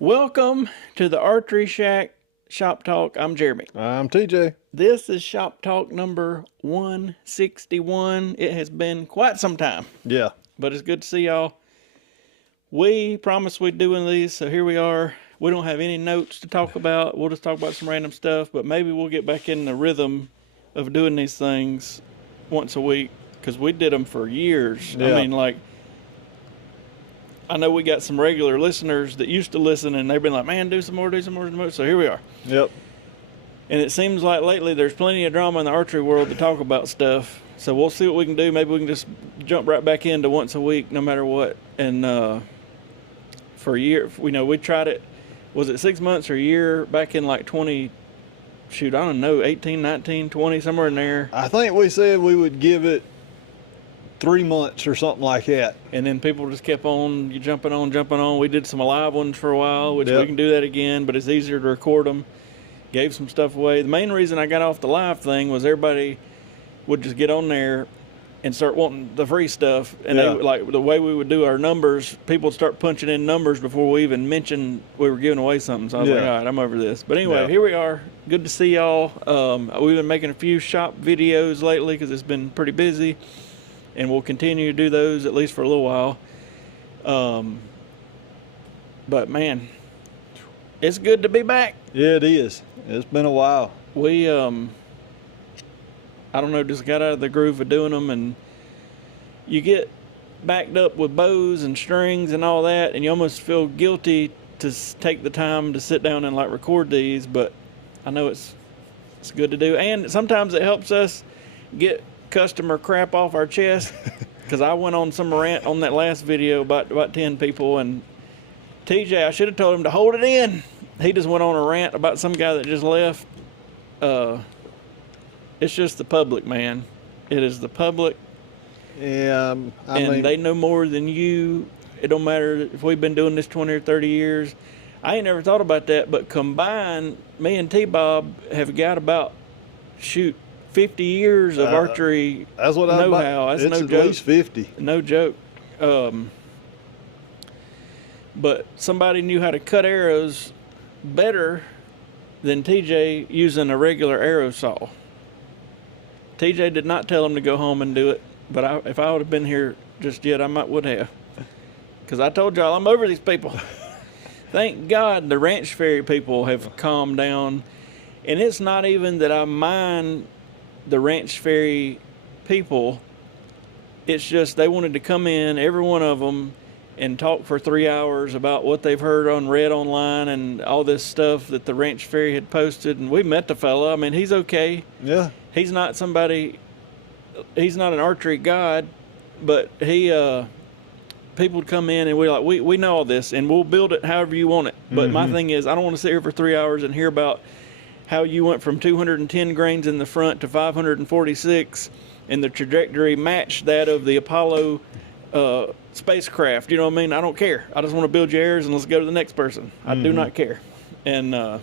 Welcome to the Archery Shack Shop Talk. I'm Jeremy. I'm TJ. This is Shop Talk number 161. It has been quite some time. Yeah. But it's good to see y'all. We promised we'd doing these, so here we are. We don't have any notes to talk about. We'll just talk about some random stuff, but maybe we'll get back in the rhythm of doing these things once a week, because we did them for years. Yeah. I mean, I know we got some regular listeners that used to listen, and they've been like, man, do some more. So here we are. Yep. And it seems like lately there's plenty of drama in the archery world to talk about stuff. So we'll see what we can do. Maybe we can just jump right back into once a week, no matter what. And for a year, we tried it. Was it 6 months or a year back in like 18, 19, 20, somewhere in there. I think we said we would give it 3 months or something like that. And then people just kept on jumping on. We did some live ones for a while, which Yep. we can do that again, but it's easier to record them. Gave some stuff away. The main reason I got off the live thing was everybody would just get on there and start wanting the free stuff. And Yeah. they, like the way we would do our numbers, people would start punching in numbers before we even mentioned we were giving away something. So I was like, Yeah. all right, I'm over this. But anyway, Yeah. Here we are. Good to see y'all. We've been making a few shop videos lately because it's been pretty busy. And we'll continue to do those at least for a little while. But man, it's good to be back. Yeah, it is. It's been a while. We, I don't know, just got out of the groove of doing them, and you get backed up with bows and strings and all that, and you almost feel guilty to take the time to sit down and record these, but I know it's good to do. And sometimes it helps us get customer crap off our chest, because I went on some rant on that last video about 10 people, and TJ, I should have told him to hold it in. He just went on a rant about some guy that just left. It's just the public, man. It is the public. Yeah, I mean, They know more than you. It don't matter if we've been doing this 20 or 30 years. I ain't never thought about that, but combined, me and T-Bob have got about, 50 years of archery that's what I know-how. That's it's no at joke. least 50. No joke. But somebody knew how to cut arrows better than TJ using a regular arrow saw. TJ did not tell him to go home and do it, but if I would have been here just yet, I would have. Because I told y'all I'm over these people. Thank God the ranch ferry people have calmed down. And it's not even that I mind the ranch ferry people. It's just they wanted to come in, every one of them, and talk for 3 hours about what they've heard read online and all this stuff that the ranch ferry had posted. And we met the fella. I mean, he's okay. Yeah. He's not he's not an archery god, but people would come in and we know all this and we'll build it however you want it. But my thing is, I don't want to sit here for 3 hours and hear about how you went from 210 grains in the front to 546 and the trajectory matched that of the Apollo spacecraft. You know what I mean? I don't care. I just want to build your arrows and let's go to the next person. I do not care. And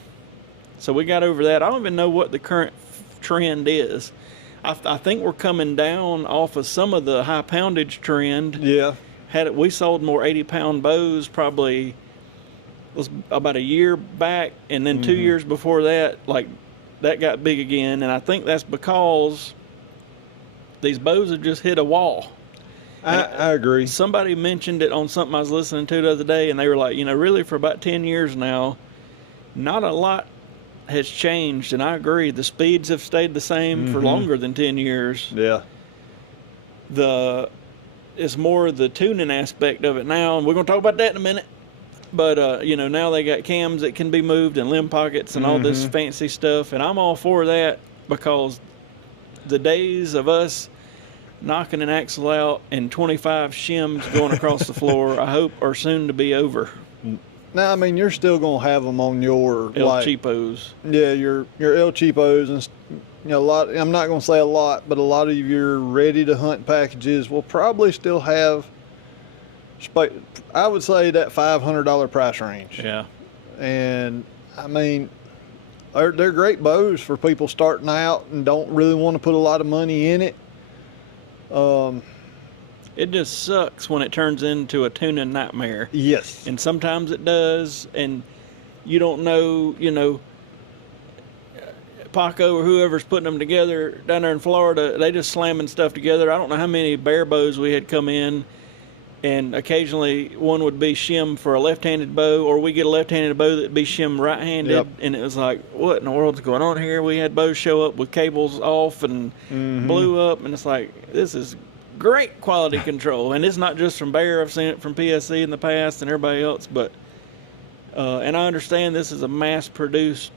so we got over that. I don't even know what the current trend is. I think we're coming down off of some of the high poundage trend. Yeah. We sold more 80-pound bows probably was about a year back, and then 2 years before that, that got big again. And I think that's because these bows have just hit a wall. I agree. Somebody mentioned it on something I was listening to the other day, and they were like, really for about 10 years now, not a lot has changed. And I agree. The speeds have stayed the same for longer than 10 years. Yeah. It's more the tuning aspect of it now, and we're going to talk about that in a minute. But, now they got cams that can be moved and limb pockets and all this fancy stuff. And I'm all for that, because the days of us knocking an axle out and 25 shims going across the floor, I hope are soon to be over. Now, I mean, you're still going to have them on your El Cheapos. Yeah, your El Cheapos and a lot. I'm not going to say a lot, but a lot of your ready to hunt packages will probably still have, I would say, that $500 price range. Yeah. And I mean, they're great bows for people starting out and don't really want to put a lot of money in it. It just sucks when it turns into a tuning nightmare. Yes. And sometimes it does, and you don't know, Paco or whoever's putting them together down there in Florida, they just slamming stuff together. I don't know how many bare bows we had come in, and occasionally one would be shim for a left-handed bow, or we get a left-handed bow that'd be shim right-handed. Yep. And it was like, what in the world's going on here? We had bows show up with cables off and blew up, and it's like, this is great quality control. And it's not just from Bear. I've seen it from PSC in the past and everybody else, but and I understand this is a mass-produced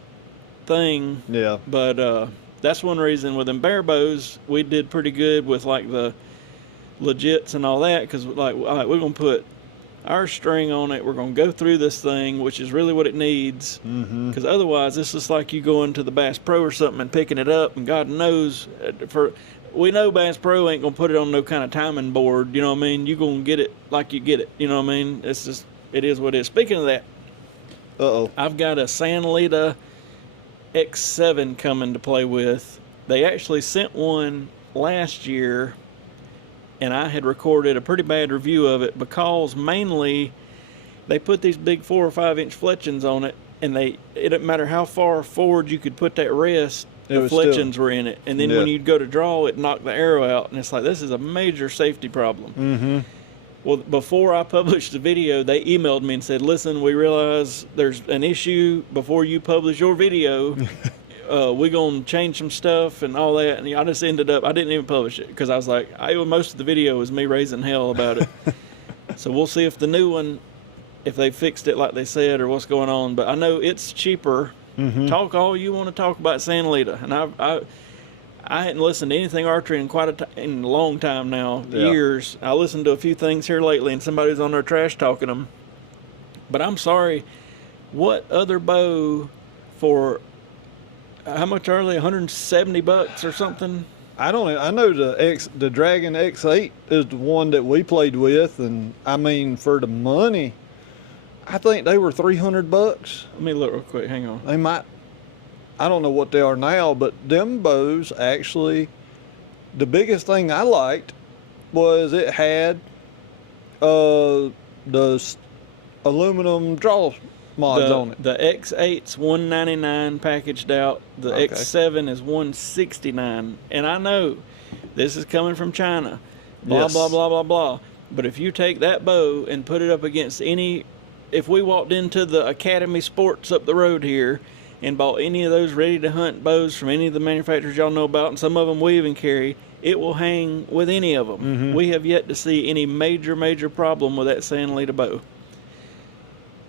thing. Yeah. But that's one reason with them bare bows, we did pretty good with like the legits and all that, because like, all right, we're going to put our string on it. We're going to go through this thing, which is really what it needs. Because otherwise, it's just like you going to the Bass Pro or something and picking it up, and God knows, we know Bass Pro ain't going to put it on no kind of timing board, you know what I mean? You're going to get it like you get it, you know what I mean? It's just, it is what it is. Speaking of that, I've got a Sanlida X7 coming to play with. They actually sent one last year, and I had recorded a pretty bad review of it because mainly they put these big 4 or 5 inch fletchings on it, and it didn't matter how far forward you could put that rest, the fletchings were in it, and then when you'd go to draw, it knocked the arrow out, and it's like, this is a major safety problem. Well, before I published the video, they emailed me and said, listen, we realize there's an issue. Before you publish your video, we're going to change some stuff and all that. And I just ended up, I didn't even publish it because I was like, most of the video was me raising hell about it. So we'll see if the new one, if they fixed it like they said or what's going on. But I know it's cheaper. Talk all you want to talk about Sanlita. And I hadn't listened to anything archery in a long time now, years. I listened to a few things here lately, and somebody's on there trash talking them. But I'm sorry, what other bow for how much are they? $170 or something? I don't know. I know the Dragon X8 is the one that we played with, and I mean for the money, I think they were $300. Let me look real quick. Hang on. They might. I don't know what they are now, but them bows actually, the biggest thing I liked was it had the aluminum draw mods on it. The X8's $199 packaged out. The X7 is $169. And I know this is coming from China. Blah, blah, blah, blah, blah. But if you take that bow and put it up against if we walked into the Academy Sports up the road here and bought any of those ready-to-hunt bows from any of the manufacturers y'all know about, and some of them we even carry, it will hang with any of them. We have yet to see any major problem with that Sanlita bow.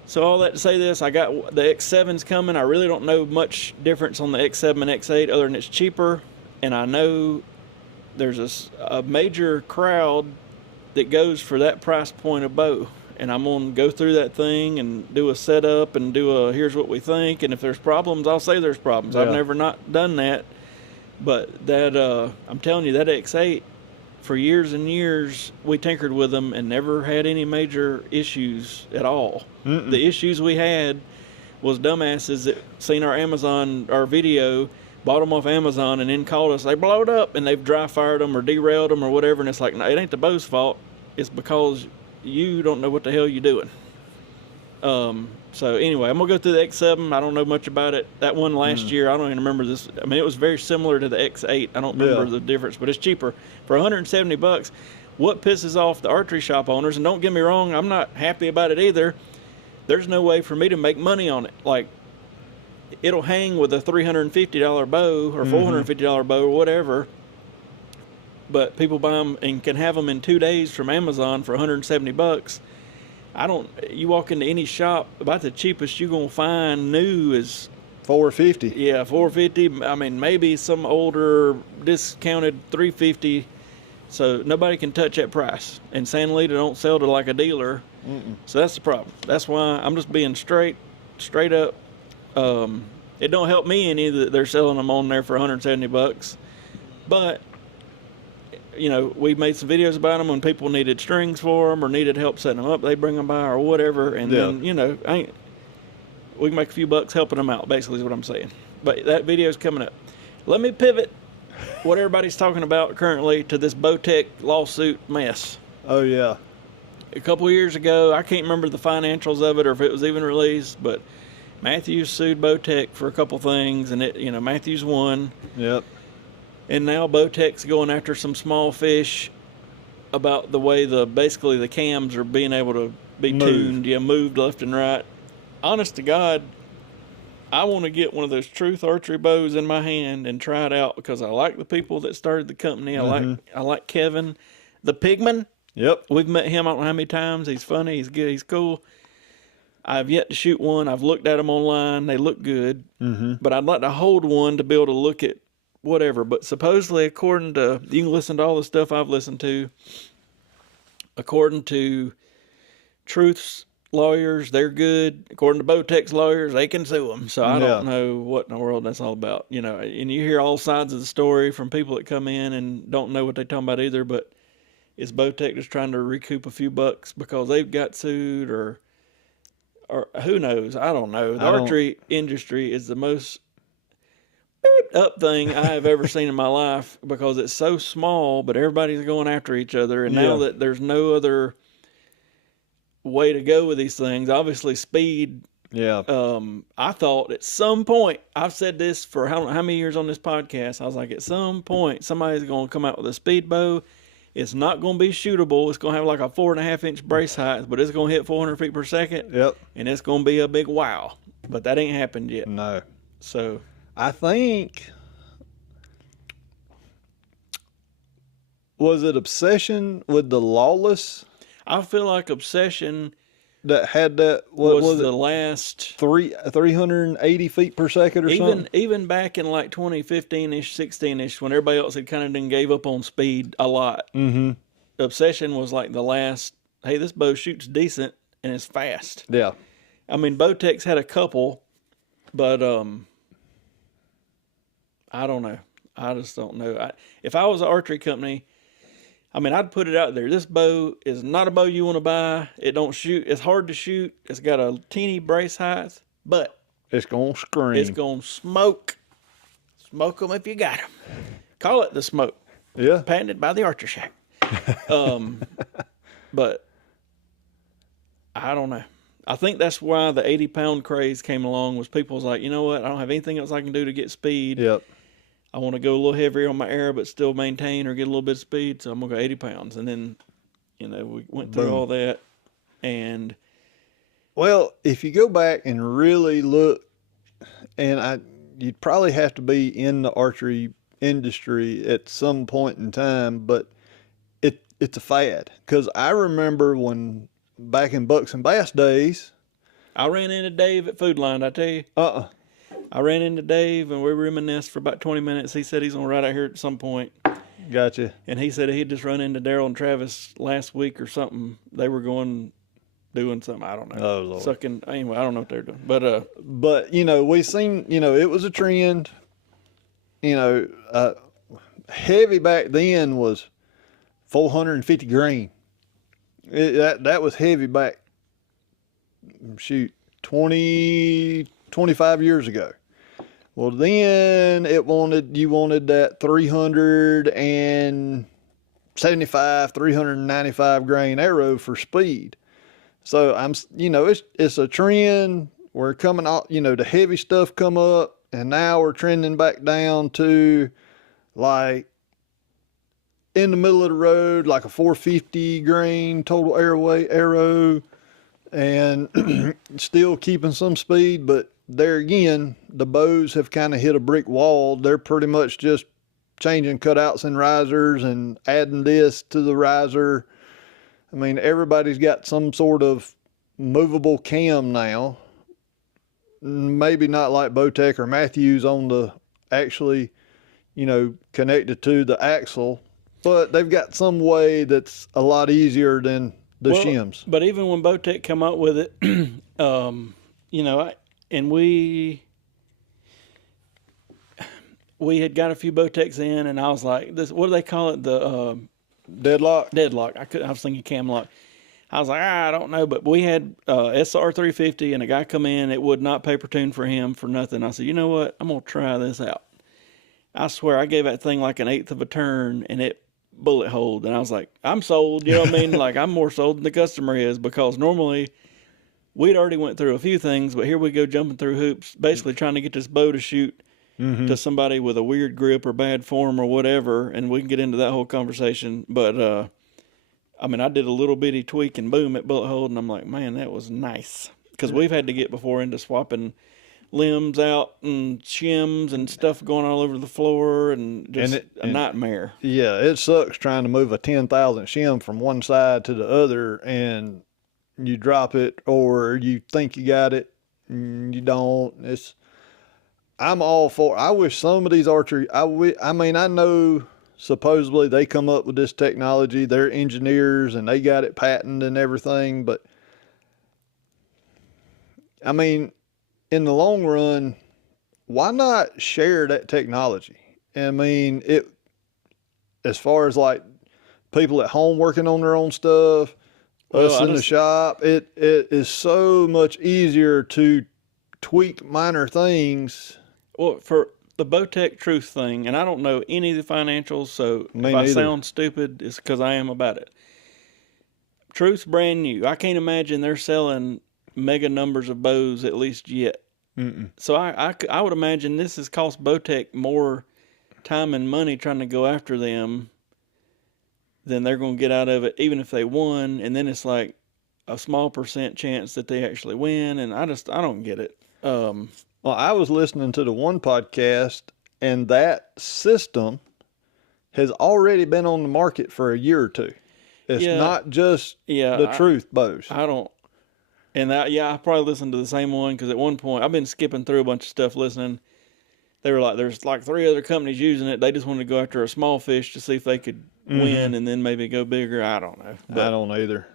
So all that to say this, I got the X7's coming. I really don't know much difference on the X7 and X8 other than it's cheaper, and I know there's a major crowd that goes for that price point of bow. And I'm going to go through that thing and do a setup and do a here's what we think. And if there's problems, I'll say there's problems. I've never not done that. But that, I'm telling you, that X8, for years and years, we tinkered with them and never had any major issues at all. The issues we had was dumbasses that seen our video, bought them off Amazon, and then called us. They blowed up, and they've dry fired them or derailed them or whatever. And it's like, no, it ain't the bow's fault. It's because you don't know what the hell you're doing. So anyway, I'm gonna go through the X7. I don't know much about it. That one last year, I don't even remember this. I mean, it was very similar to the X8. I don't remember the difference, but it's cheaper for $170. What pisses off the archery shop owners, and don't get me wrong, I'm not happy about it either. There's no way for me to make money on it. Like, it'll hang with a $350 bow or $450 bow or whatever. But people buy them and can have them in 2 days from Amazon for $170. You walk into any shop, about the cheapest you're going to find new is $450. Yeah, $450. I mean, maybe some older discounted $350. So nobody can touch that price. And Sanlita don't sell to like a dealer. So that's the problem. That's why I'm just being straight up. It don't help me any that they're selling them on there for $170. But we made some videos about them when people needed strings for them or needed help setting them up. They bring them by or whatever, and then we can make a few bucks helping them out. Basically, is what I'm saying. But that video is coming up. Let me pivot what everybody's talking about currently to this Bowtech lawsuit mess. Oh yeah. A couple of years ago, I can't remember the financials of it or if it was even released, but Matthews sued Bowtech for a couple things, and Matthews won. Yep. And now Bowtech's going after some small fish about the way basically the cams are being able to be tuned, moved left and right. Honest to God, I want to get one of those Truth archery bows in my hand and try it out because I like the people that started the company. I like Kevin, the Pigman. Yep. We've met him I don't know how many times. He's funny. He's good. He's cool. I've yet to shoot one. I've looked at them online. They look good. But I'd like to hold one to be able to look at whatever. But supposedly, according to, you can listen to all the stuff I've listened to, according to Truth's lawyers, they're good. According to Bowtech's lawyers, they can sue them. So I don't know what in the world that's all about. And you hear all sides of the story from people that come in and don't know what they're talking about either. But is Bowtech just trying to recoup a few bucks because they've got sued or who knows? I don't know. The archery industry is the most up thing I have ever seen in my life because it's so small, but everybody's going after each other. And now that there's no other way to go with these things, obviously speed. Yeah. I thought at some point, I've said this for how many years on this podcast, I was like, at some point, somebody's going to come out with a speed bow. It's not going to be shootable. It's going to have like a 4.5-inch brace height, but it's going to hit 400 feet per second. Yep. And it's going to be a big wow. But that ain't happened yet. No. So I think, was it Obsession with the Lawless I feel like Obsession that had that? was the last 380 feet per second or something? Even back in like 2015-ish, 16-ish, when everybody else had kind of done gave up on speed a lot. Mm-hmm. Obsession was like the last, hey, this bow shoots decent and it's fast. Yeah. I mean, Bowtech's had a couple, but I don't know. I just don't know. If I was an archery company, I mean, I'd put it out there. This bow is not a bow you want to buy. It don't shoot. It's hard to shoot. It's got a teeny brace height, but it's going to scream. It's going to smoke. Smoke them if you got them. Call it the smoke. Yeah. Patented by the Archery Shack. But I don't know. I think that's why the 80-pound craze came along was people's like, you know what? I don't have anything else I can do to get speed. Yep. I want to go a little heavier on my arrow, but still maintain or get a little bit of speed. So I'm going to go 80 pounds. And then, we went through all that. And well, if you go back and really look, and you'd probably have to be in the archery industry at some point in time, but it's a fad. Because I remember when back in Bucks and Bass days, I ran into Dave at Food Line, I tell you. I ran into Dave, and we reminisced for about 20 minutes. He said he's going to ride out here at some point. Gotcha. And he said he'd just run into Daryl and Travis last week or something. They were doing something. I don't know. Oh, Lord. Sucking. Anyway, I don't know what they're doing. But we seen, it was a trend. Heavy back then was 450 grain. That was heavy back, 25 years ago. Well, then you wanted that 375, 395 grain arrow for speed. So it's a trend. We're coming out, the heavy stuff come up, and now we're trending back down to like in the middle of the road, like a 450 grain total arrow, and still keeping some speed, but there again, the bows have kind of hit a brick wall. They're pretty much just changing cutouts and risers and adding this to the riser. I mean, everybody's got some sort of movable cam now. Maybe not like Bowtech or Matthews on the actually, connected to the axle, but they've got some way that's a lot easier than the shims. But even when Bowtech come up with it, and we had got a few Bowtechs in, and I was like, what do they call it? The deadlock. I was thinking cam lock. I was like, I don't know, but we had SR 350, and a guy come in. It would not paper tune for him for nothing. I said, you know what? I'm gonna try this out. I swear, I gave that thing like 1/8 of a turn, and it bullet hole. And I was like, I'm sold. You know what I mean? Like, I'm more sold than the customer is, because normally we'd already went through a few things, but here we go jumping through hoops, basically trying to get this bow to shoot to somebody with a weird grip or bad form or whatever, and we can get into that whole conversation. But, I mean, I did a little bitty tweak and boom at bullet hole, and I'm like, man, that was nice. Because we've had to get before into swapping limbs out and shims and stuff going all over the floor, and just a nightmare. Yeah, it sucks trying to move a 10,000 shim from one side to the other, and you drop it, or you think you got it and you don't. I'm all for, I wish some of these archery, I mean, I know supposedly they come up with this technology, they're engineers and they got it patented and everything, but I mean, in the long run, why not share that technology? I mean, as far as like people at home working on their own stuff, us in the shop, it is so much easier to tweak minor things. Well, for the Bowtech Truth thing, and I don't know any of the financials, so Me if I neither. sound stupid, it's because I am about it. Truth's brand new. I can't imagine they're selling mega numbers of bows at least yet. So I would imagine this has cost Bowtech more time and money trying to go after them than they're going to get out of it, even if they won. And then it's like a small % chance that they actually win. And I don't get it. Well, I was listening to the one podcast, and that system has already been on the market for a year or two. It's not just the Truth bows. I don't. And I probably listened to the same one, because at one point, I've been skipping through a bunch of stuff listening. They were like, there's like 3 other companies using it. They just wanted to go after a small fish to see if they could win and then maybe go bigger. I don't know. But I don't either.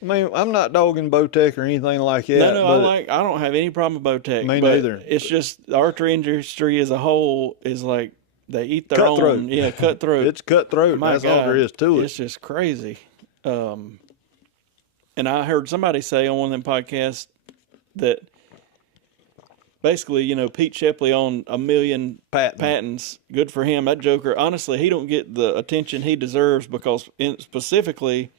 I mean, I'm not dogging Bowtech or anything like that. No, I don't have any problem with Bowtech. Me neither. It's just the archery industry as a whole is like, they eat their own. Yeah, cutthroat. It's cutthroat. That's all there is to it. It's just crazy. And I heard somebody say on one of them podcasts that basically, Pete Shepley owned 1 million patents. Good for him. That joker, honestly, he don't get the attention he deserves, because specifically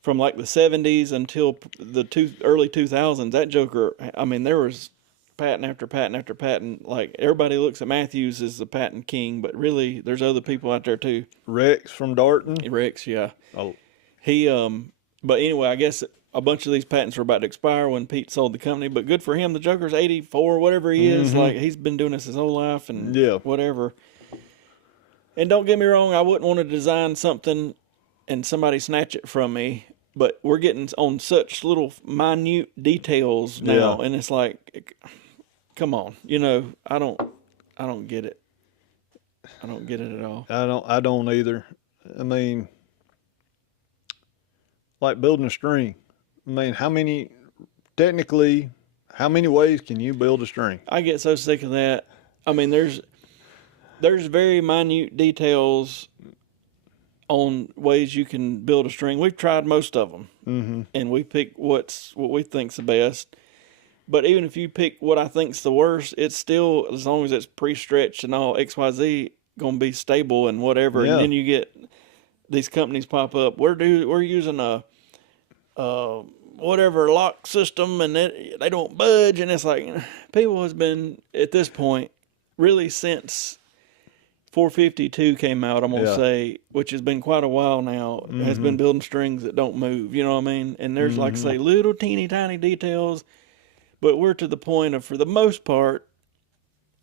from like the 70s until the early 2000s, that joker, I mean, there was patent after patent after patent. Like, everybody looks at Matthews as the patent king, but really there's other people out there too. Rex from Darton. Rex, yeah. Oh. He, but anyway, I guess a bunch of these patents were about to expire when Pete sold the company, but good for him. The joker's 84, whatever he is. Like, he's been doing this his whole life and whatever. And don't get me wrong, I wouldn't want to design something and somebody snatch it from me, but we're getting on such little minute details now, and it's like, come on, I don't get it. I don't get it at all. I don't either. I mean, like building a string. I mean, how many ways can you build a string? I get so sick of that. I mean, there's very minute details on ways you can build a string. We've tried most of them, and we pick what we think's the best. But even if you pick what I think's the worst, it's still, as long as it's pre-stretched and all XYZ, gonna be stable and whatever. Yeah. And then you get these companies pop up. We're using a whatever lock system, and they don't budge. And it's like, people has been at this point really since 452 came out, I'm gonna say, which has been quite a while now, has been building strings that don't move. You know what I mean? And there's like I say, little teeny tiny details, but we're to the point of, for the most part,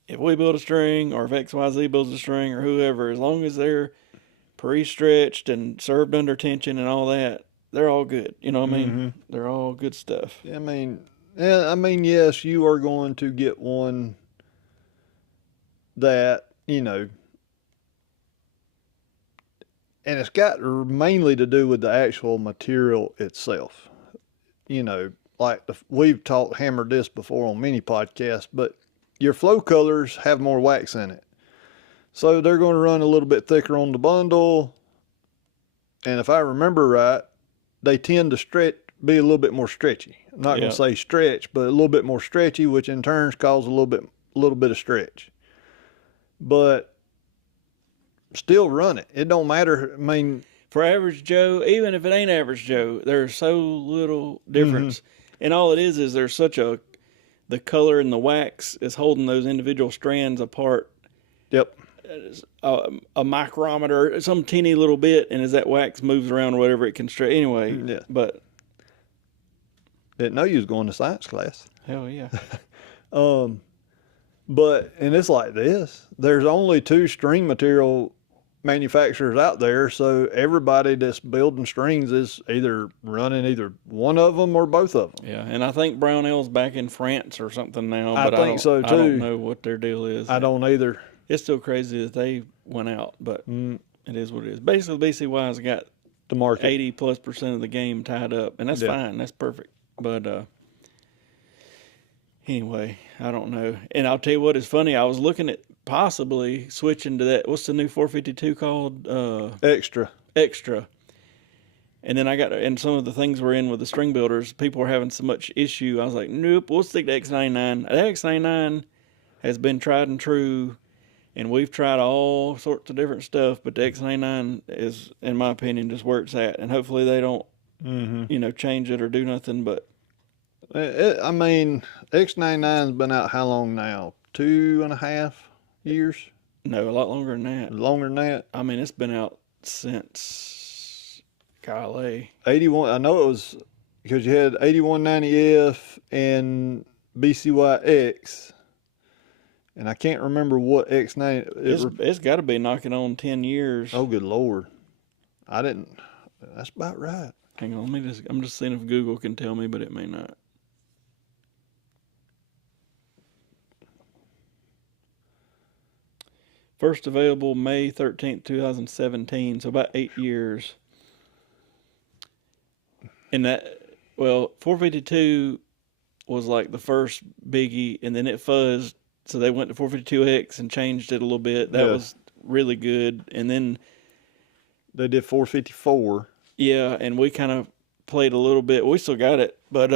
if we build a string, or if XYZ builds a string, or whoever, as long as they're pre-stretched and served under tension and all that, they're all good. You know what I mean? They're all good stuff. I mean, yes, you are going to get one that, and it's got mainly to do with the actual material itself. Like we've hammered this before on many podcasts, but your flow colors have more wax in it. So they're going to run a little bit thicker on the bundle. And if I remember right, they tend to be a little bit more stretchy. I'm not going to say stretch, but a little bit more stretchy, which in turn causes a little bit of stretch. But still run it. It don't matter. I mean, for average Joe, even if it ain't average Joe, there's so little difference. And all it is there's such the color and the wax is holding those individual strands apart. Yep. A micrometer, some teeny little bit, and as that wax moves around or whatever, it can stretch. Anyway, yeah. But didn't know you was going to science class. Hell yeah. But, and it's like this. There's only 2 string material manufacturers out there, so everybody that's building strings is either running either one of them or both of them. Yeah, and I think Brownell's back in France or something now. I But think so, too. I don't know what their deal is. I don't either. It's still crazy that they went out, but it is what it is. Basically, BCY's got The market. 80+% of the game tied up, and that's fine. That's perfect. But anyway, I don't know. And I'll tell you what is funny. I was looking at possibly switching to that. What's the new 452 called? Extra. And then and some of the things we're in with the string builders, people were having so much issue. I was like, nope, we'll stick to X99. The X99 has been tried and true, and we've tried all sorts of different stuff, but the X99 is, in my opinion, just where it's at. And hopefully they don't, change it or do nothing. But I mean, X99's been out how long now? 2.5 years? No, a lot longer than that. Longer than that? I mean, it's been out since, golly. 81. I know it was because you had 8190F and BCY X. And I can't remember what X9. It's got to be knocking on 10 years. Oh, good Lord. I didn't. That's about right. Hang on, I'm just seeing if Google can tell me, but it may not. First available May 13th, 2017, so about 8 years. And 452 was like the first biggie, and then it fuzzed. So they went to 452X and changed it a little bit. That was really good. And then they did 454. Yeah, and we kind of played a little bit. We still got it, but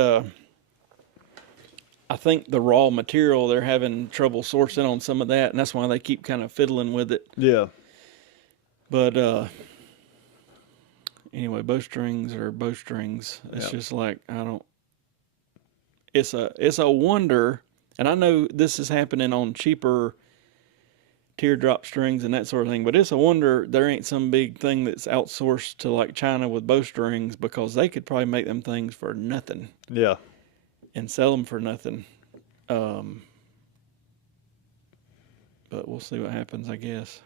I think the raw material, they're having trouble sourcing on some of that, and that's why they keep kind of fiddling with it. Yeah. But anyway, bowstrings are bowstrings. It's just like, it's a wonder. And I know this is happening on cheaper teardrop strings and that sort of thing, but it's a wonder there ain't some big thing that's outsourced to like China with bowstrings, because they could probably make them things for nothing. Yeah. And sell them for nothing. But we'll see what happens, I guess.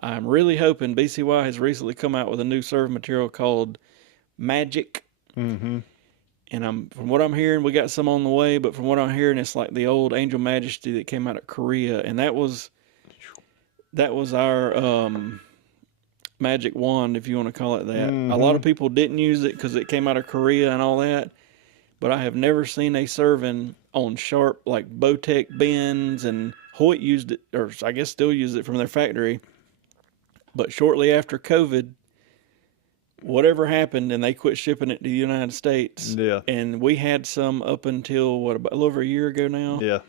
I'm really hoping BCY has recently come out with a new serve material called Majic. Mm-hmm. And from what I'm hearing, we got some on the way, but from what I'm hearing, it's like the old Angel Majesty that came out of Korea. And that was our magic wand, if you want to call it that. Mm-hmm. A lot of people didn't use it because it came out of Korea and all that. But I have never seen a serving on sharp, like Bowtech bends, and Hoyt used it, or I guess still use it from their factory. But shortly after COVID, whatever happened, and they quit shipping it to the United States. Yeah. And we had some up until, about a little over a year ago now? Yeah.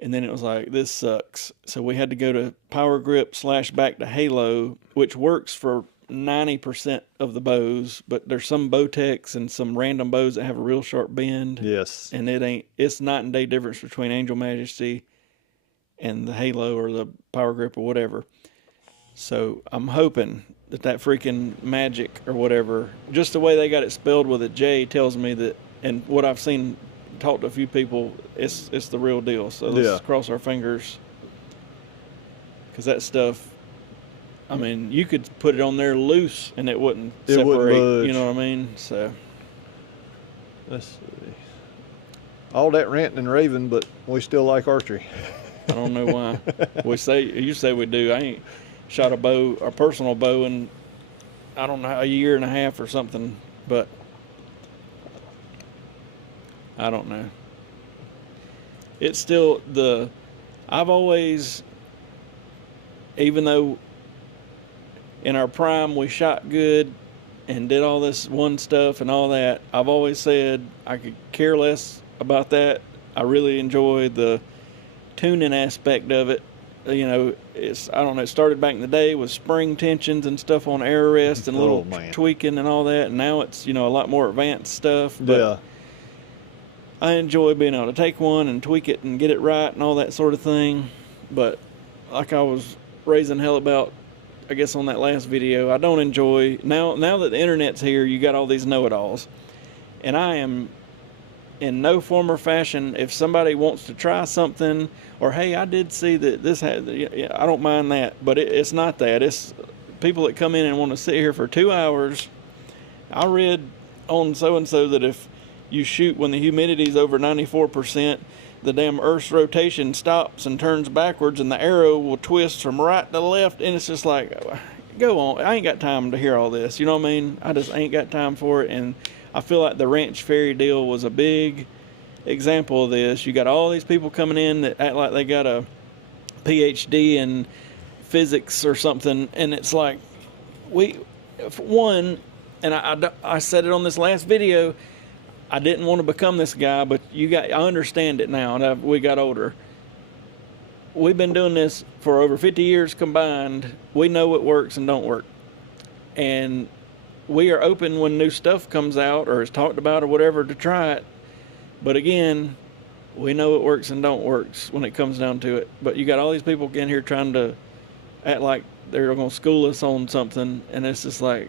And then it was like, this sucks. So we had to go to Power Grip / back to Halo, which works for 90% of the bows, but there's some Bowtechs and some random bows that have a real sharp bend. Yes. And it's night and day difference between Angel Majesty and the Halo or the Power Grip or whatever. So I'm hoping that freaking Majic or whatever, just the way they got it spelled with a J tells me that, and what I've seen, talked to a few people, it's the real deal. So let's cross our fingers, because that stuff, I mean, you could put it on there loose and it wouldn't separate. Wouldn't you know what I mean? So let's see. All that ranting and raving, but we still like archery. I don't know why. You say we do. I ain't shot a personal bow in, I don't know, a year and a half or something, but I don't know. It's still I've always, even though in our prime we shot good and did all this one stuff and all that, I've always said I could care less about that. I really enjoy the tuning aspect of it. You know, I don't know, it started back in the day with spring tensions and stuff on arrow rest and little tweaking and all that. And now it's, you know, a lot more advanced stuff. But yeah. I enjoy being able to take one and tweak it and get it right and all that sort of thing. But like I was raising hell about, I guess, on that last video, I don't enjoy, now that the internet's here, you got all these know-it-alls. And I am in no form or fashion, if somebody wants to try something, or hey, I did see that this had, I don't mind that, but it's not that. It's people that come in and want to sit here for 2 hours. I read on so-and-so that if you shoot when the humidity's over 94%, the damn Earth's rotation stops and turns backwards, and the arrow will twist from right to left, and it's just like, go on. I ain't got time to hear all this, you know what I mean? I just ain't got time for it, and I feel like the Ranch Fairy deal was a big example of this. You got all these people coming in that act like they got a PhD in physics or something, and it's like, I said it on this last video, I didn't want to become this guy, but I understand it now, and we got older. We've been doing this for over 50 years combined. We know what works and don't work. And we are open when new stuff comes out or is talked about or whatever to try it. But again, we know what works and don't works when it comes down to it. But you got all these people in here trying to act like they're going to school us on something, and it's just like,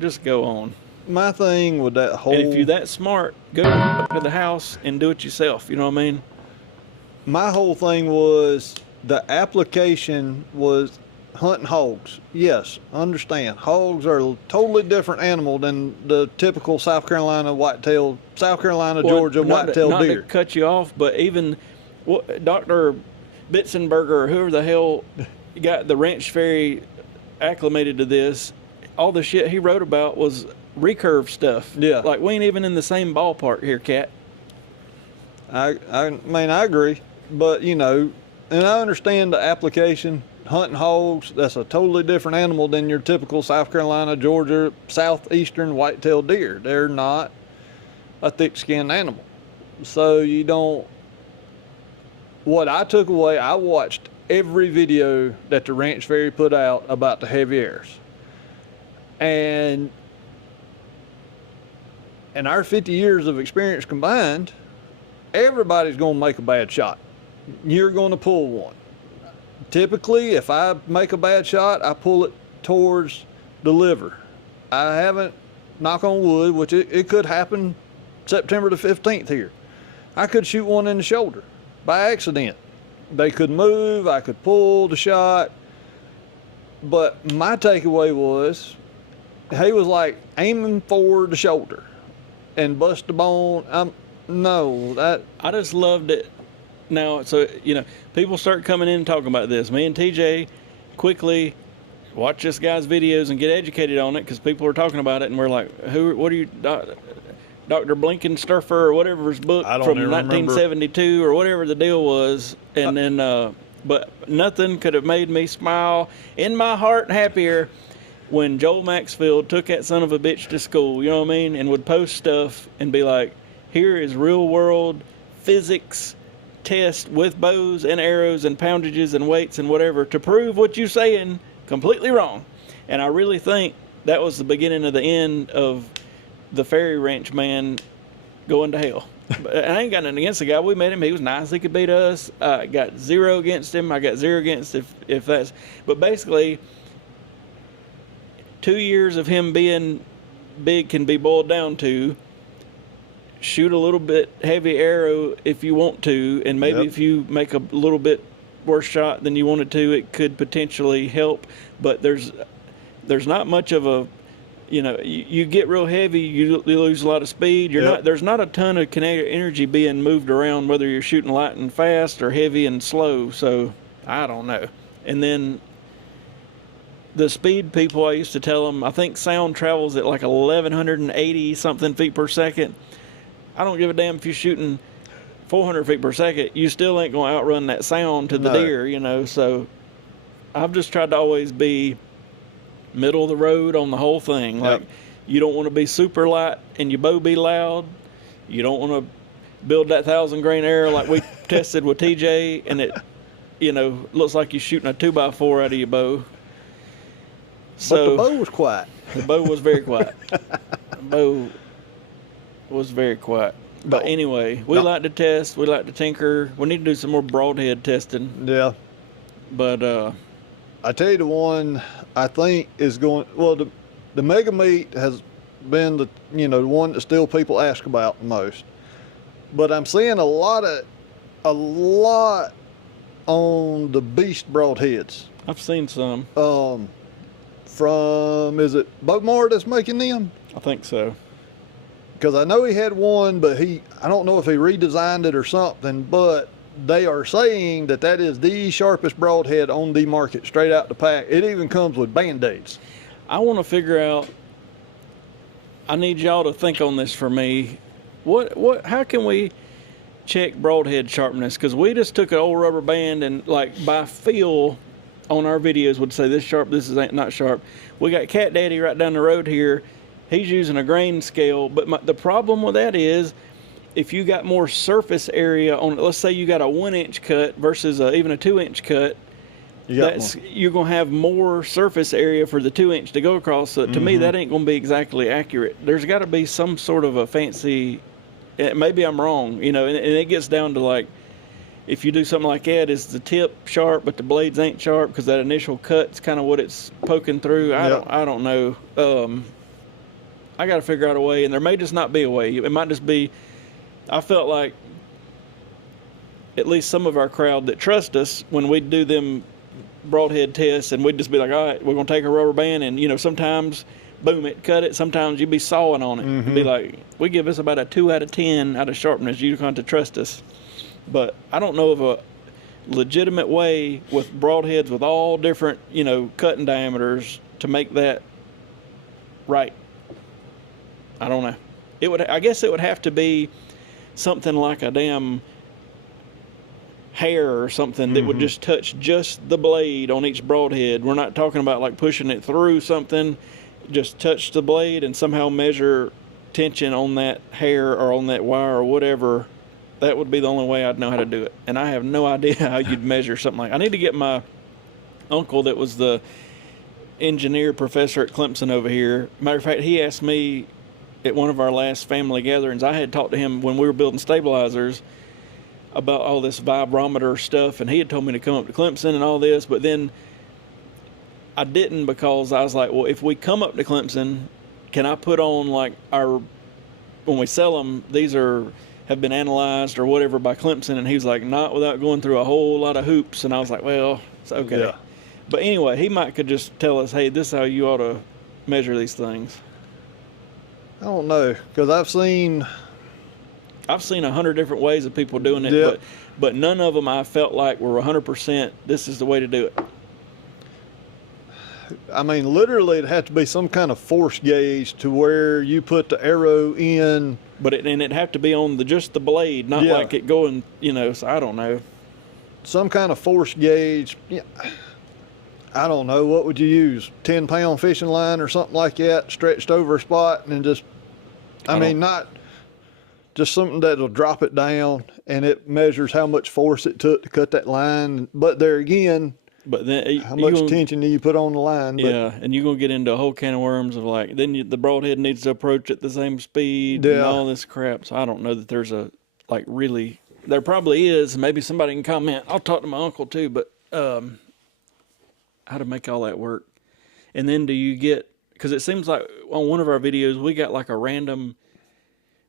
just go on. My thing with that whole... And if you're that smart, go to the house and do it yourself, you know what I mean? My whole thing was the application was hunting hogs. Yes, understand. Hogs are a totally different animal than the typical South Carolina, Georgia white-tailed deer. Not to cut you off, but even Dr. Bitzenberger or whoever the hell got the Ranch Fairy acclimated to this, all the shit he wrote about was recurve stuff. Yeah. Like, we ain't even in the same ballpark here, Cat. I mean, I agree. But, you know, and I understand the application. Hunting hogs, that's a totally different animal than your typical South Carolina, Georgia, southeastern white-tailed deer. They're not a thick-skinned animal. So you don't... What I took away, I watched every video that the Ranch Fairy put out about the heavy airs. And in our 50 years of experience combined, everybody's going to make a bad shot. You're going to pull one. Typically, if I make a bad shot, I pull it towards the liver. I haven't, knock on wood, which it could happen September the 15th here. I could shoot one in the shoulder by accident. They could move, I could pull the shot. But my takeaway was, he was like aiming for the shoulder and bust the bone. I just loved it. Now, so, you know, people start coming in and talking about this. Me and TJ quickly watch this guy's videos and get educated on it because people are talking about it, and we're like, what are you, Dr. Blinkenstoffer or whatever his book from 1972 or whatever the deal was. And then, but nothing could have made me smile in my heart happier when Joel Maxfield took that son of a bitch to school, you know what I mean? And would post stuff and be like, here is real world physics test with bows and arrows and poundages and weights and whatever to prove what you're saying completely wrong. And I really think that was the beginning of the end of the Fairy Ranch man going to hell. And I ain't got nothing against the guy. We met him. He was nice. He could beat us. I got 0 against him. I got 0 against if that's... But basically, 2 years of him being big can be boiled down to shoot a little bit heavy arrow if you want to, and maybe if you make a little bit worse shot than you wanted to, it could potentially help. But there's not much of a, you know, you get real heavy, you lose a lot of speed. There's not a ton of kinetic energy being moved around, whether you're shooting light and fast or heavy and slow. So I don't know. And then the speed people, I used to tell them, I think sound travels at like 1,180 something feet per second. I don't give a damn if you're shooting 400 feet per second. You still ain't going to outrun that sound to the deer, you know. So I've just tried to always be middle of the road on the whole thing. Like, you don't want to be super light and your bow be loud. You don't want to build that 1,000 grain arrow like we tested with TJ and it looks like you're shooting a 2x4 out of your bow. So But the bow was quiet. the bow was very quiet. The bow was very quiet. But anyway, we like to test. We like to tinker. We need to do some more broadhead testing. Yeah. But I tell you, the one I think is going, well, the MegaMeat has been the one that still people ask about the most. But I'm seeing a lot on the beast broadheads. I've seen some. From, is it Bowmar that's making them? I think so. Because I know he had one, but I don't know if he redesigned it or something, but they are saying that is the sharpest broadhead on the market, straight out the pack. It even comes with Band-Aids. I want to figure out, I need y'all to think on this for me. How can we check broadhead sharpness? Because we just took an old rubber band and, like, by feel on our videos would say this sharp, this is not sharp. We got Cat Daddy right down the road here. He's using a grain scale, but the problem with that is if you got more surface area on, let's say you got a 1-inch cut versus even a 2-inch cut, you're going to have more surface area for the 2-inch to go across. So to me, that ain't going to be exactly accurate. There's got to be some sort of a fancy, maybe I'm wrong, and it gets down to, like, if you do something like that, is the tip sharp but the blades ain't sharp because that initial cut's kind of what it's poking through. I don't know. I got to figure out a way, and there may just not be a way. It might just be, I felt like at least some of our crowd that trust us when we do them broadhead tests, and we'd just be like, all right, we're going to take a rubber band, and sometimes boom, it cut it. Sometimes you'd be sawing on it. It'd be like, we give us about a 2 out of 10 out of sharpness. You're going to trust us. But I don't know of a legitimate way with broadheads with all different, cutting diameters to make that right. I don't know. I guess it would have to be something like a damn hair or something that would just touch just the blade on each broadhead. We're not talking about like pushing it through something. Just touch the blade and somehow measure tension on that hair or on that wire or whatever. That would be the only way I'd know how to do it. And I have no idea how you'd measure something like that. I need to get my uncle that was the engineer professor at Clemson over here. Matter of fact, he asked me at one of our last family gatherings, I had talked to him when we were building stabilizers about all this vibrometer stuff, and he had told me to come up to Clemson and all this, but then I didn't, because I was like, well, if we come up to Clemson, can I put on like when we sell them, these have been analyzed or whatever by Clemson? And he was like, not without going through a whole lot of hoops. And I was like, well, it's okay. Yeah. But anyway, he could just tell us, hey, this is how you ought to measure these things. I don't know, because I've seen 100 different ways of people doing it, but none of them I felt like were 100%. This is the way to do it. I mean, literally, it'd have to be some kind of force gauge to where you put the arrow in. But it'd have to be on just the blade, not like it going, so I don't know. Some kind of force gauge. Yeah. I don't know. What would you use? 10-pound fishing line or something like that, stretched over a spot, and then just, I mean, not just something that'll drop it down and it measures how much force it took to cut that line. But there again, but then how much tension do you put on the line? Yeah, and you're going to get into a whole can of worms of like, then the broadhead needs to approach at the same speed and all this crap. So I don't know that there's there probably is. Maybe somebody can comment. I'll talk to my uncle too, but how to make all that work. And then do you get, because it seems like on one of our videos, we got like a random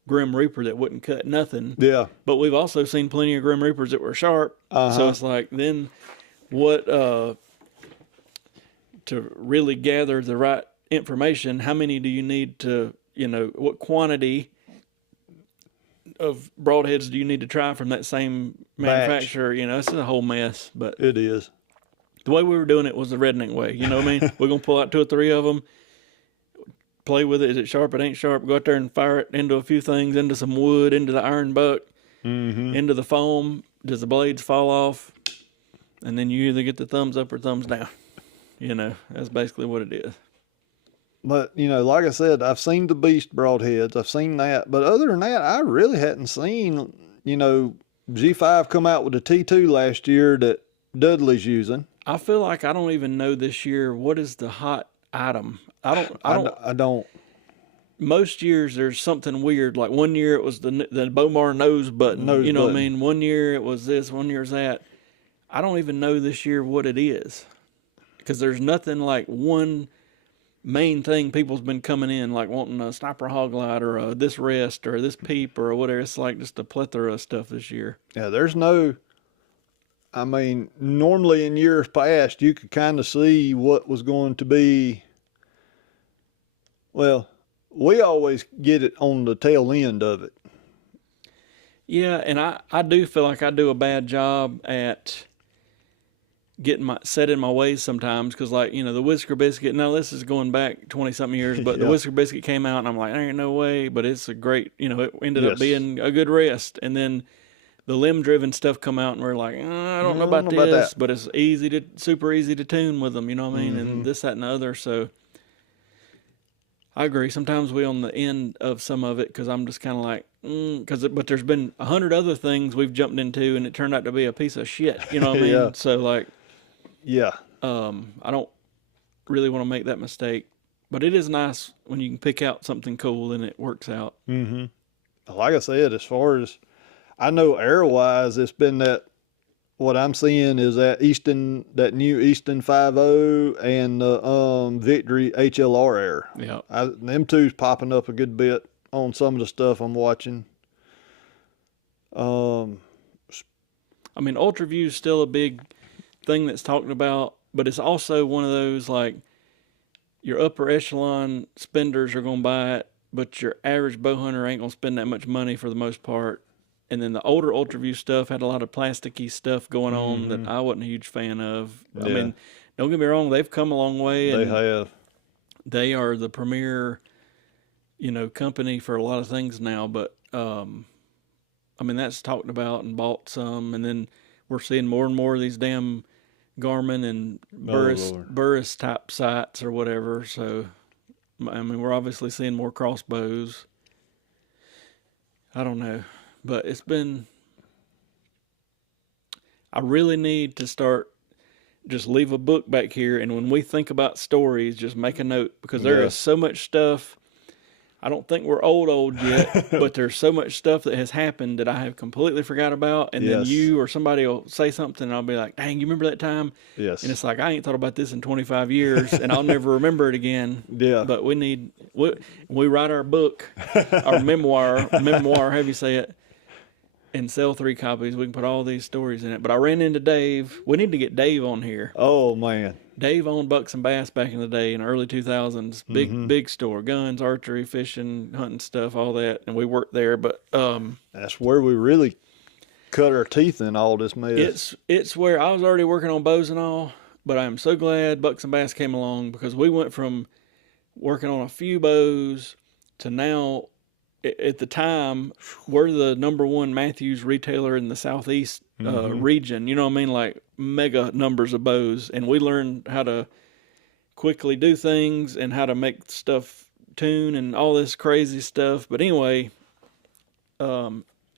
Grim Reaper that wouldn't cut nothing. Yeah. But we've also seen plenty of Grim Reapers that were sharp. So it's like, then what, to really gather the right information, how many do you need to, what quantity of broadheads do you need to try from that same manufacturer? It's a whole mess. But it is. The way we were doing it was the redneck way. You know what I mean? We're going to pull out 2 or 3 of them, play with it. Is it sharp? It ain't sharp. Go out there and fire it into a few things, into some wood, into the iron buck, into the foam. Does the blades fall off? And then you either get the thumbs up or thumbs down. That's basically what it is. But, like I said, I've seen the Beast broadheads. I've seen that. But other than that, I really hadn't seen, G5 come out with a T2 last year that Dudley's using. I feel like I don't even know this year what is the hot item. I don't. Most years there's something weird. Like one year it was the Bomar nose button. Nose you know button. what I mean? One year it was this, one year's that. I don't even know this year what it is. Because there's nothing like one main thing people's been coming in, like wanting a sniper hog light or this rest or this peep or whatever. It's like just a plethora of stuff this year. Yeah, there's no. I mean, normally in years past, you could kind of see what was going to be. Well, we always get it on the tail end of it. Yeah, and I do feel like I do a bad job at getting set in my ways sometimes, because like, you know, the whisker biscuit, now this is going back 20 something years, but the whisker biscuit came out and I'm like, there ain't no way, but it's a great, you know, it ended up being a good rest. And then the limb driven stuff come out and we're like, I don't know about this, but it's super easy to tune with them, you know what I mean? And this, that, and the other. So I agree. Sometimes we on the end of some of it, because I'm just kind of like, but there's been 100 other things we've jumped into and it turned out to be a piece of shit, you know what I mean? So like, I don't really want to make that mistake, but it is nice when you can pick out something cool and it works out. Like I said, as far as I know, air-wise, it's been that, what I'm seeing is that Easton, that new Easton 5.0 and the Victory HLR air. Yeah. Them two's popping up a good bit on some of the stuff I'm watching. I mean, UltraView is still a big thing that's talked about, but it's also one of those, like, your upper echelon spenders are going to buy it, but your average bow hunter ain't going to spend that much money for the most part. And then the older UltraView stuff had a lot of plasticky stuff going on that I wasn't a huge fan of. I mean, don't get me wrong, they've come a long way. They have. They are the premier, you know, company for a lot of things now. But, I mean, that's talked about and bought some. And then we're seeing more and more of these damn Garmin and Burris type sights or whatever. So, I mean, we're obviously seeing more crossbows. I don't know. But it's been, I really need to start, just leave a book back here. And when we think about stories, just make a note, because there is so much stuff. I don't think we're old yet, but there's so much stuff that has happened that I have completely forgot about. And then you or somebody will say something and I'll be like, dang, you remember that time? Yes. And it's like, I ain't thought about this in 25 years and I'll never remember it again. Yeah. But we write our book, our memoir, however you say it, and sell 3 copies. We can put all these stories in it. But I ran into Dave. We need to get Dave on here. Oh, man. Dave owned Bucks and Bass back in the day in the early 2000s. Big store. Guns, archery, fishing, hunting stuff, all that. And we worked there. But that's where we really cut our teeth in all this mess. It's where I was already working on bows and all. But I'm so glad Bucks and Bass came along, because we went from working on a few bows to now, at the time, we're the #1 Matthews retailer in the Southeast region. You know what I mean? Like mega numbers of bows. And we learned how to quickly do things and how to make stuff tune and all this crazy stuff. But anyway,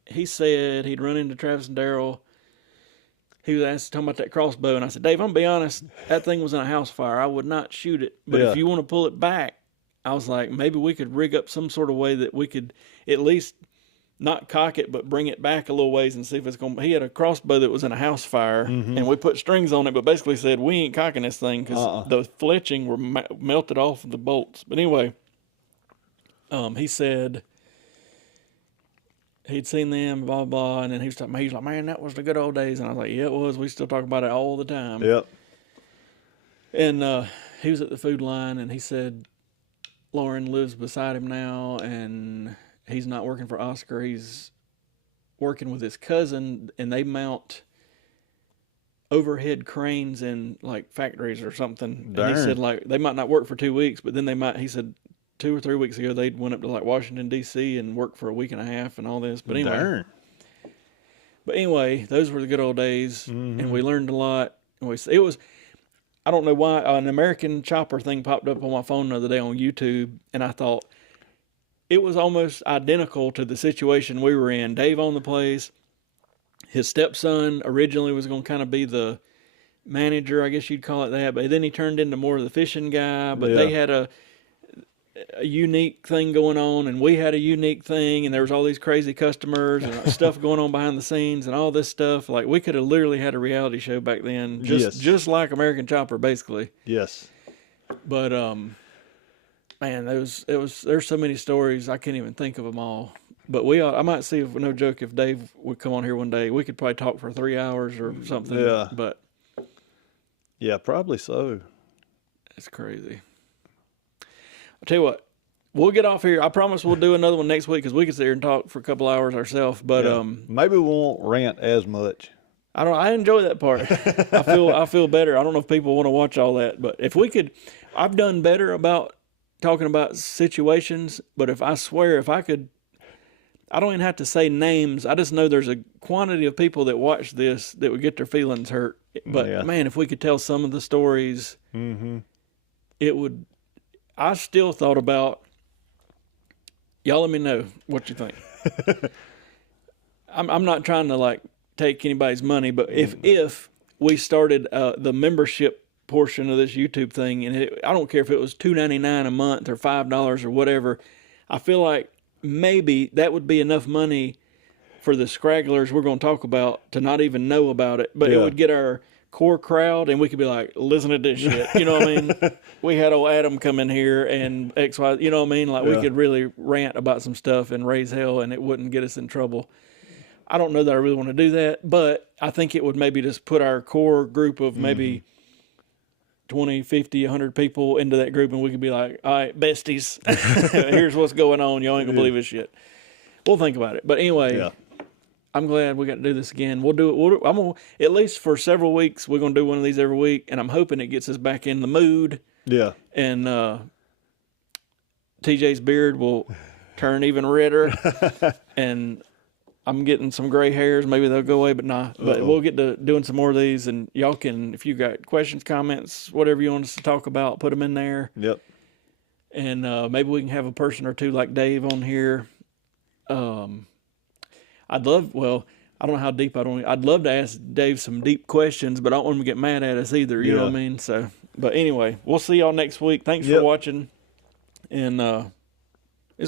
he said he'd run into Travis and Darrell. He was talking about that crossbow. And I said, Dave, I'm going to be honest, that thing was in a house fire. I would not shoot it. But if you want to pull it back, I was like, maybe we could rig up some sort of way that we could at least not cock it, but bring it back a little ways and see if it's going to... He had a crossbow that was in a house fire, and we put strings on it, but basically said, we ain't cocking this thing, because the fletching were melted off of the bolts. But anyway, he said he'd seen them, blah, blah, and then he was like, man, that was the good old days. And I was like, yeah, it was. We still talk about it all the time. Yep. And he was at the food line, and he said... Lauren lives beside him now, and he's not working for Oscar. He's working with his cousin, and they mount overhead cranes in like factories or something. Darn. And he said like they might not work for 2 weeks, but then they might. He said 2 or 3 weeks ago they went up to like Washington D.C. and worked for a week and a half and all this. But anyway, Darn. But anyway, those were the good old days, and we learned a lot. And it was. I don't know why an American chopper thing popped up on my phone the other day on YouTube, and I thought it was almost identical to the situation we were in. Dave owned the place. His stepson originally was going to kind of be the manager, I guess you'd call it that. But then he turned into more of the fishing guy. But they had a unique thing going on, and we had a unique thing, and there was all these crazy customers and stuff going on behind the scenes and all this stuff. Like, we could have literally had a reality show back then, just like American Chopper, basically. Yes. But man, there's so many stories, I can't even think of them all. But I might see, if no joke, if Dave would come on here one day, we could probably talk for 3 hours or something. Yeah. But yeah, probably so. It's crazy. I'll tell you what, we'll get off here. I promise we'll do another one next week, because we can sit here and talk for a couple hours ourselves. But maybe we won't rant as much. I enjoy that part. I feel better. I don't know if people want to watch all that, but if we could, I've done better about talking about situations. But if I could, I don't even have to say names. I just know there's a quantity of people that watch this that would get their feelings hurt. But man, if we could tell some of the stories, it would. I still thought about, y'all let me know what you think. I'm not trying to like take anybody's money, but if we started the membership portion of this YouTube thing, and I don't care if it was $2.99 a month or $5 or whatever, I feel like maybe that would be enough money for the scragglers we're going to talk about to not even know about it, but it would get our core crowd, and we could be like, listen to this shit. You know what I mean? We had old Adam come in here and XY, you know what I mean? Like, we could really rant about some stuff and raise hell, and it wouldn't get us in trouble. I don't know that I really want to do that, but I think it would maybe just put our core group of maybe 20, 50, 100 people into that group, and we could be like, all right, besties, here's what's going on. Y'all ain't gonna believe this shit. We'll think about it. But anyway, I'm glad we got to do this again. We'll do it. I'm gonna, at least for several weeks, we're going to do one of these every week, and I'm hoping it gets us back in the mood. Yeah. And TJ's beard will turn even redder, and I'm getting some gray hairs. Maybe they'll go away, but nah. But we'll get to doing some more of these, and y'all can, if you got questions, comments, whatever you want us to talk about, put them in there. Yep. And maybe we can have a person or two like Dave on here. I don't know how deep I'd love to ask Dave some deep questions, but I don't want him to get mad at us either. You know what I mean? So, but anyway, we'll see y'all next week. Thanks for watching, and